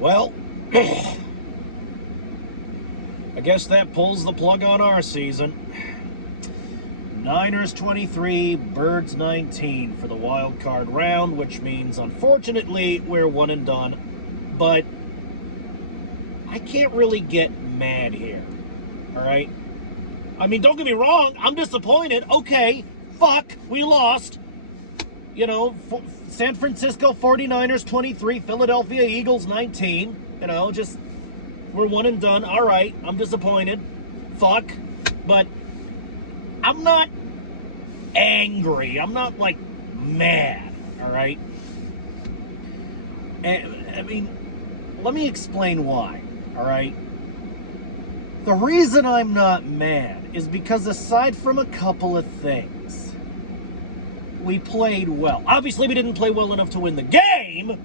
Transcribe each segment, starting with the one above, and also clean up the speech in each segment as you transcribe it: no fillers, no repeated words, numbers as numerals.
Well, I guess that pulls the plug on our season. Niners 23, Birds 19 for the wild card round, which means, unfortunately, we're one and done. But I can't really get mad here, all right? I mean, don't get me wrong, I'm disappointed. Okay, fuck, we lost. You know, San Francisco 49ers 23, Philadelphia Eagles 19. You know, just, we're one and done. All right, I'm disappointed. Fuck. But I'm not angry. I'm not, like, mad, all right? I mean, let me explain why, all right? The reason I'm not mad is because aside from a couple of things, we played well. Obviously, we didn't play well enough to win the game,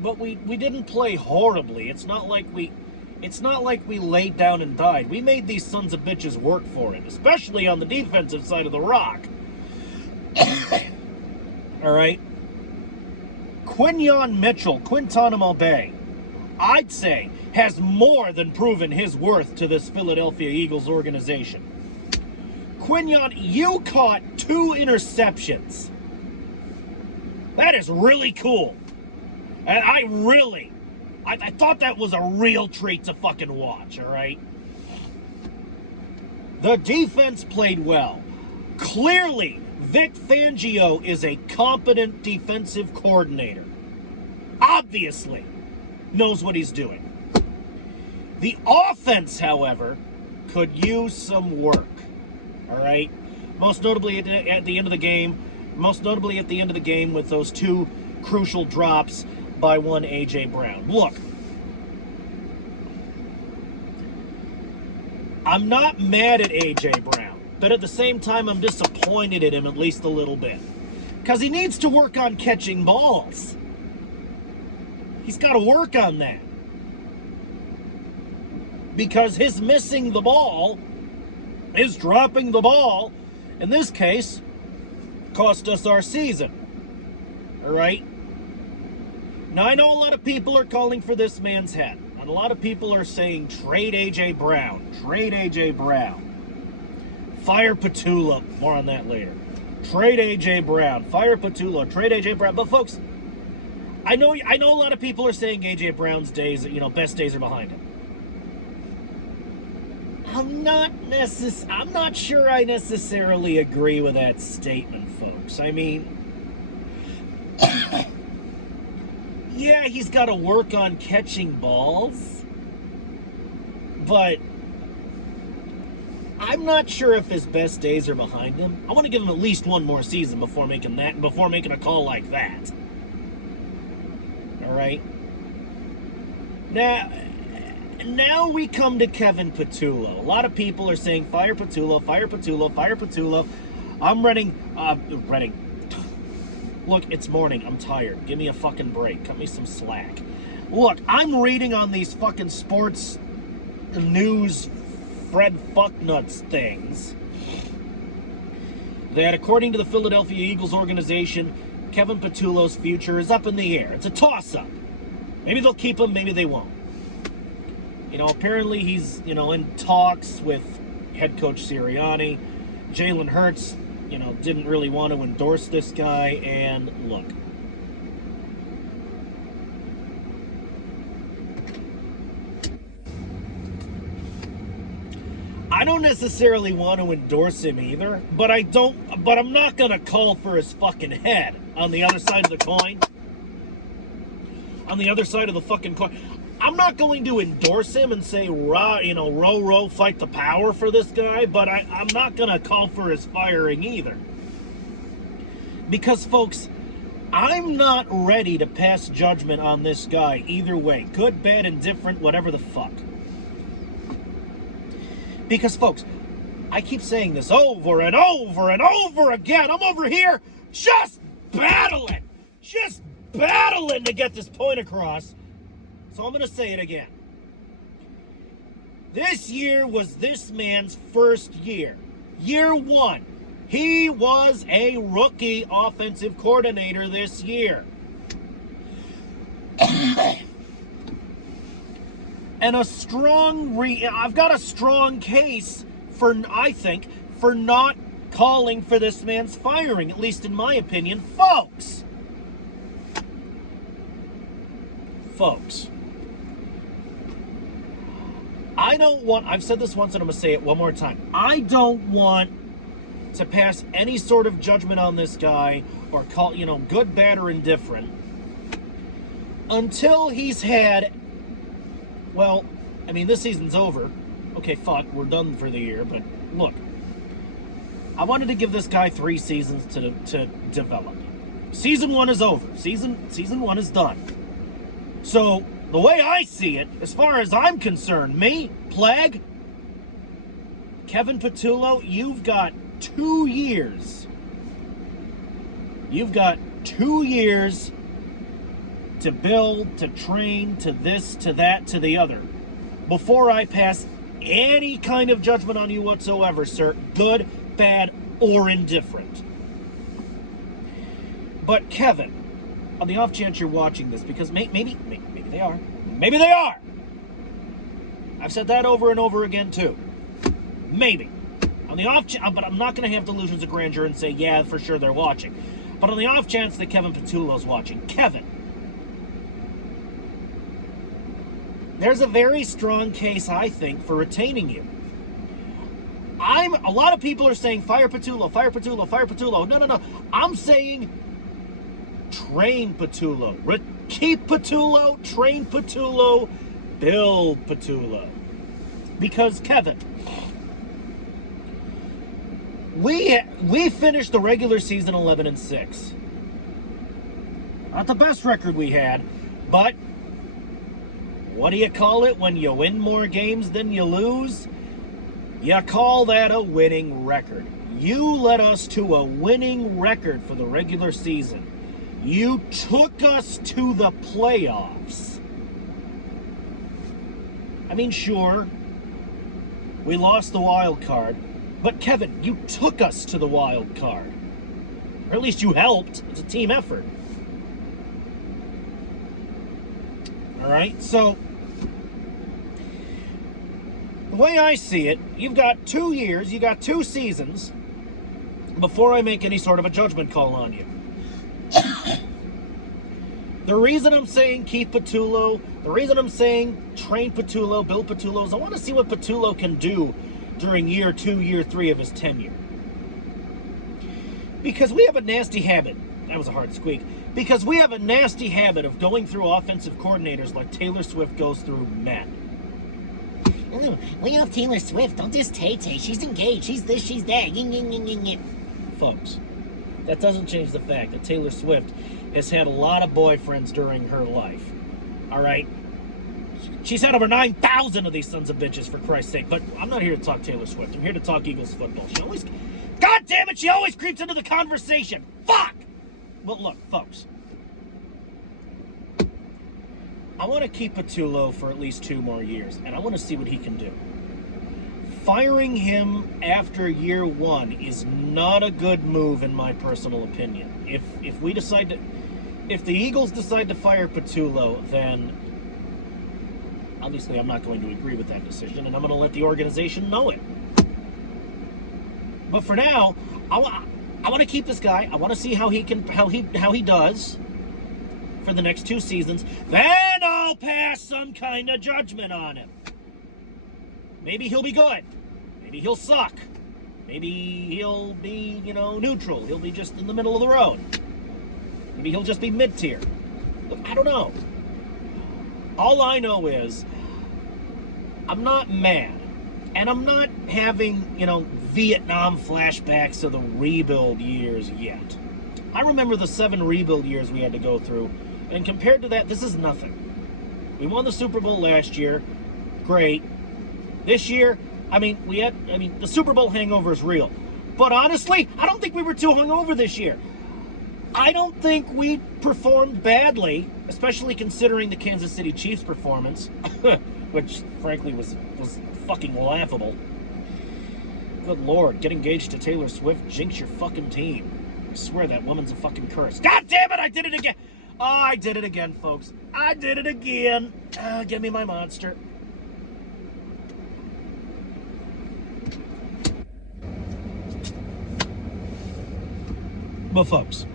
but we didn't play horribly. It's not like we laid down and died. We made these sons of bitches work for it, especially on the defensive side of the rock. All right? Quinyon Mitchell, Guantanamo Bay, I'd say, has more than proven his worth to this Philadelphia Eagles organization. Quinyon, you caught 2 interceptions. That is really cool. And I thought that was a real treat to fucking watch, all right? The defense played well. Clearly, Vic Fangio is a competent defensive coordinator. Obviously, knows what he's doing. The offense, however, could use some work. All right? Most notably at the end of the game with those 2 crucial drops by one A.J. Brown. Look, I'm not mad at A.J. Brown, but at the same time, I'm disappointed at him at least a little bit. Because he needs to work on catching balls. He's got to work on that. Because his missing the ball, his dropping the ball, in this case, cost us our season. All right? Now, I know a lot of people are calling for this man's head. And a lot of people are saying, trade A.J. Brown. Trade A.J. Brown. Fire Petula. More on that later. Trade A.J. Brown. Fire Petula. Trade A.J. Brown. But, folks, I know a lot of people are saying A.J. Brown's days, best days are behind him. I'm not sure I necessarily agree with that statement, folks. I mean, yeah, he's got to work on catching balls, but I'm not sure if his best days are behind him. I want to give him at least one more season before making a call like that. All right? Now we come to Kevin Petullo. A lot of people are saying, fire Petullo, fire Petullo, fire Petullo. I'm ready. Look, it's morning. I'm tired. Give me a fucking break. Cut me some slack. Look, I'm reading on these fucking sports news Fred Fucknuts things that according to the Philadelphia Eagles organization, Kevin Petullo's future is up in the air. It's a toss-up. Maybe they'll keep him, maybe they won't. Apparently he's, in talks with head coach Sirianni. Jalen Hurts, didn't really want to endorse this guy, and look. I don't necessarily want to endorse him either, but I'm not going to call for his fucking head on the other side of the coin. On the other side of the fucking coin. I'm not going to endorse him and say, row, fight the power for this guy, but I'm not going to call for his firing either. Because, folks, I'm not ready to pass judgment on this guy either way. Good, bad, indifferent, whatever the fuck. Because, folks, I keep saying this over and over and over again. I'm over here just battling to get this point across. So I'm going to say it again. This year was this man's first year. Year 1. He was a rookie offensive coordinator this year. And I've got a strong case for, I think, for not calling for this man's firing, at least in my opinion. Folks, I've said this once and I'm going to say it one more time. I don't want to pass any sort of judgment on this guy or call, good, bad, or indifferent until he's had, well, I mean, this season's over. Okay, fuck, we're done for the year, but look, I wanted to give this guy 3 seasons to develop. Season 1 is over. Season 1 is done. So, the way I see it, as far as I'm concerned, me, Plague, Kevin Patullo, you've got 2 years. You've got 2 years to build, to train, to this, to that, to the other, before I pass any kind of judgment on you whatsoever, sir. Good, bad, or indifferent. But Kevin, on the off chance you're watching this, because maybe they are. Maybe they are. I've said that over and over again too. Maybe. On the off chance, but I'm not going to have delusions of grandeur and say, yeah, for sure they're watching. But on the off chance that Kevin Patullo's watching, Kevin, there's a very strong case, I think, for retaining you. A lot of people are saying, fire Patullo, fire Patullo, fire Patullo. No. I'm saying, train Patullo. Keep Patullo, train Patullo, build Patullo. Because, Kevin, we finished the regular season 11-6. Not the best record we had, but what do you call it when you win more games than you lose? You call that a winning record. You led us to a winning record for the regular season. You took us to the playoffs. I mean, sure, we lost the wild card, but Kevin, you took us to the wild card. Or at least you helped. It's a team effort. All right, so the way I see it, you've got 2 years, you got 2 seasons before I make any sort of a judgment call on you. The reason I'm saying keep Patullo, the reason I'm saying train Patullo, build Patullo, is I want to see what Patullo can do during year 2, year 3 of his tenure. Because we have a nasty habit, that was a hard squeak, because we have a nasty habit of going through offensive coordinators like Taylor Swift goes through Matt. Lay off Taylor Swift. Don't diss Tay-Tay. She's engaged. She's this, she's that. Folks, that doesn't change the fact that Taylor Swift has had a lot of boyfriends during her life. All right? She's had over 9,000 of these sons of bitches, for Christ's sake. But I'm not here to talk Taylor Swift. I'm here to talk Eagles football. God damn it, she always creeps into the conversation. Fuck! Well, look, folks. I want to keep Patullo for at least 2 more years, and I want to see what he can do. Firing him after year 1 is not a good move, in my personal opinion. If the Eagles decide to fire Patullo, then obviously I'm not going to agree with that decision, and I'm going to let the organization know it. But for now, I want to keep this guy. I want to see how he does for the next 2 seasons. Then I'll pass some kind of judgment on him. Maybe he'll be good. Maybe he'll suck. Maybe he'll be, neutral. He'll be just in the middle of the road. Maybe he'll just be mid-tier. Look, I don't know. All I know is I'm not mad. And I'm not having, Vietnam flashbacks of the rebuild years yet. I remember the 7 rebuild years we had to go through. And compared to that, this is nothing. We won the Super Bowl last year. Great. This year, the Super Bowl hangover is real. But honestly, I don't think we were too hungover this year. I don't think we performed badly, especially considering the Kansas City Chiefs' performance, which, frankly, was fucking laughable. Good Lord, get engaged to Taylor Swift, jinx your fucking team. I swear that woman's a fucking curse. God damn it, I did it again! Oh, I did it again, folks. I did it again. Give me my monster. But folks,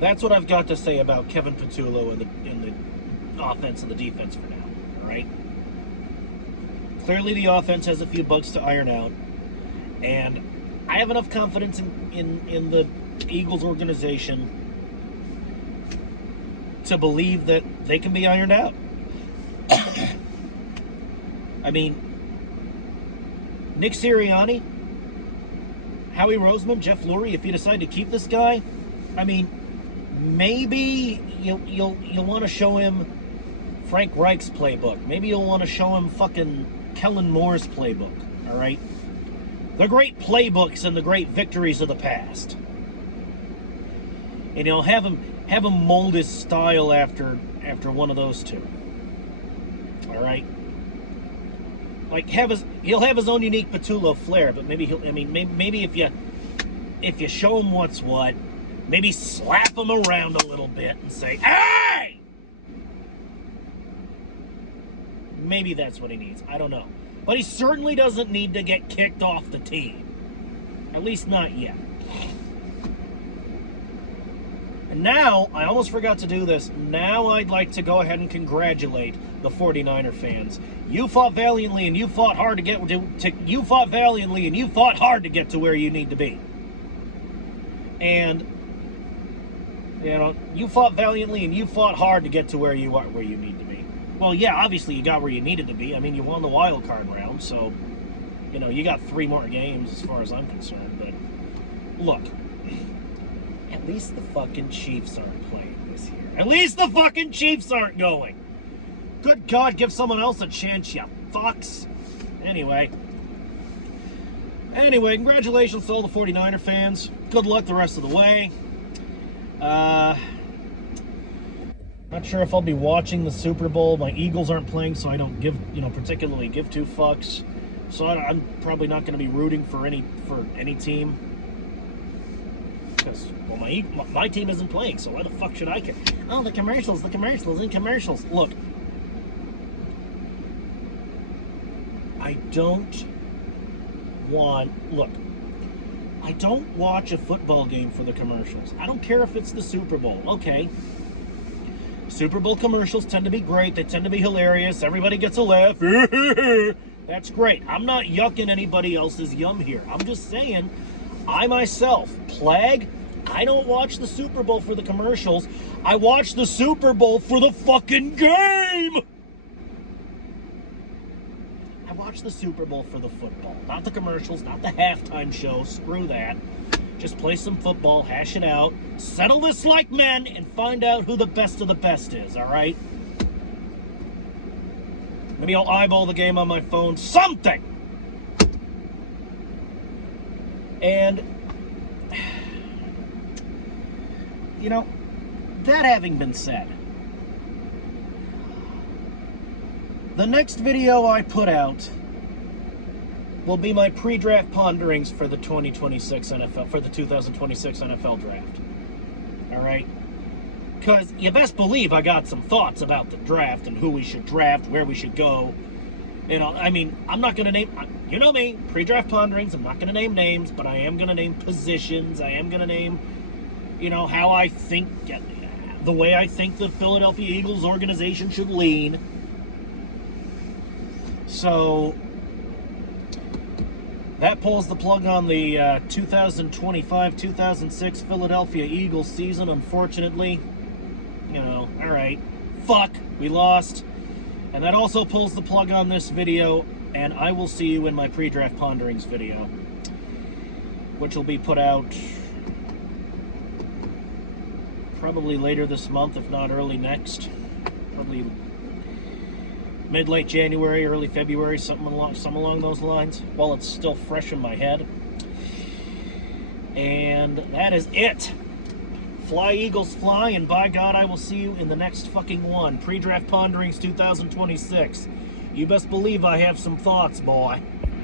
that's what I've got to say about Kevin Patullo in the offense and the defense for now. All right. Clearly, the offense has a few bugs to iron out, and I have enough confidence in the Eagles organization to believe that they can be ironed out. I mean, Nick Sirianni, Howie Roseman, Jeff Lurie, if you decide to keep this guy, I mean, maybe you'll want to show him Frank Reich's playbook. Maybe you'll want to show him fucking Kellen Moore's playbook. All right, the great playbooks and the great victories of the past, and you'll have him mold his style after one of those two. All right, like he'll have his own unique Patullo flair, but maybe maybe if you show him what's what. Maybe slap him around a little bit and say, "Hey!" Maybe that's what he needs. I don't know. But he certainly doesn't need to get kicked off the team. At least not yet. And now, I almost forgot to do this. Now I'd like to go ahead and congratulate the 49er fans. You fought valiantly and you fought hard to get to where you need to be. And you know, you fought valiantly and you fought hard to get to where you need to be. Well, yeah, obviously you got where you needed to be. I mean, you won the wild card round, so you know you got 3 more games as far as I'm concerned. But look, at least the fucking Chiefs aren't playing this year. At least the fucking Chiefs aren't going. Good God, give someone else a chance, you fucks. Anyway, congratulations to all the 49er fans. Good luck the rest of the way. Not sure if I'll be watching the Super Bowl. My Eagles aren't playing, so I don't particularly give 2 fucks. So I'm probably not going to be rooting for any team because my team isn't playing. So why the fuck should I care? Oh, the commercials. Look, I don't watch a football game for the commercials. I don't care if it's the Super Bowl. Okay. Super Bowl commercials tend to be great. They tend to be hilarious. Everybody gets a laugh. That's great. I'm not yucking anybody else's yum here. I'm just saying, I myself, Plague, I don't watch the Super Bowl for the commercials. I watch the Super Bowl for the fucking game! I watch the Super Bowl for the football. Not the commercials, not the halftime show. Screw that. Just play some football, hash it out, settle this like men, and find out who the best of the best is, all right? Maybe I'll eyeball the game on my phone. Something! And, you know, that having been said, the next video I put out will be my pre-draft ponderings for the 2026 NFL draft. All right? Because you best believe I got some thoughts about the draft and who we should draft, where we should go. You know, I mean, I'm not going to name, you know me, pre-draft ponderings, I'm not going to name names, but I am going to name positions. I am going to name, you know, how I think, the way I think the Philadelphia Eagles organization should lean. So that pulls the plug on the 2025-2026 Philadelphia Eagles season, unfortunately. You know, all right, fuck, we lost. And that also pulls the plug on this video, and I will see you in my pre-draft ponderings video, which will be put out probably later this month, if not early next. Probably mid-late January, early February, something along those lines, while it's still fresh in my head. And that is it. Fly, Eagles, fly, and by God, I will see you in the next fucking one. Pre-draft ponderings 2026. You best believe I have some thoughts, boy.